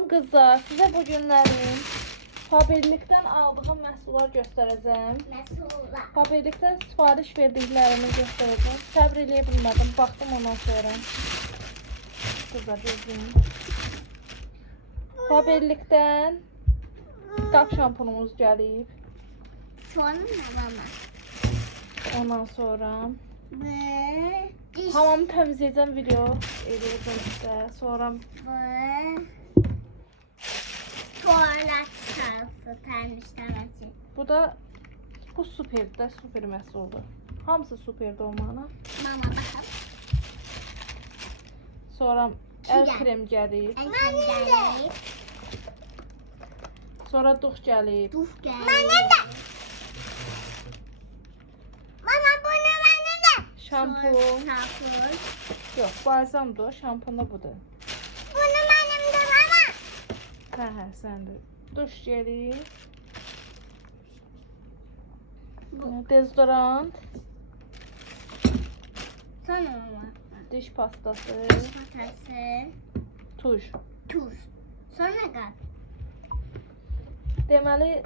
Salam qızlar, sizə bu günlərin Fabirlikdən aldığım məhsullar göstərəcəm. Fabirlikdən sifariş verdiklərimi göstərəcəm. Səbr eləyə bilmədim, baxdım ondan sonra. Qızlar gözləyim. Fabirlikdən qap şampunumuz gəlib. Ondan sonra hamamı təmizləyəcəm, video eləyəcəm sizə. Sonra tuvalet sarısı təmizləməsi. bu superdir, super məhsuldur. Hamısı superdir olmağına. Mama baxın. Sonra əl krem gəlib. Sonra dux gəlib. Mama bunu mənə də. Şampun. Yox, balzamdır o, şampun da budur. Bunu mənimdir mama. Hə, səndir. Duş gəlib. Dezodorant. Sonra mama. Diş pastası. Patası. Tuş. Tuz. Sonra qat. Deməli,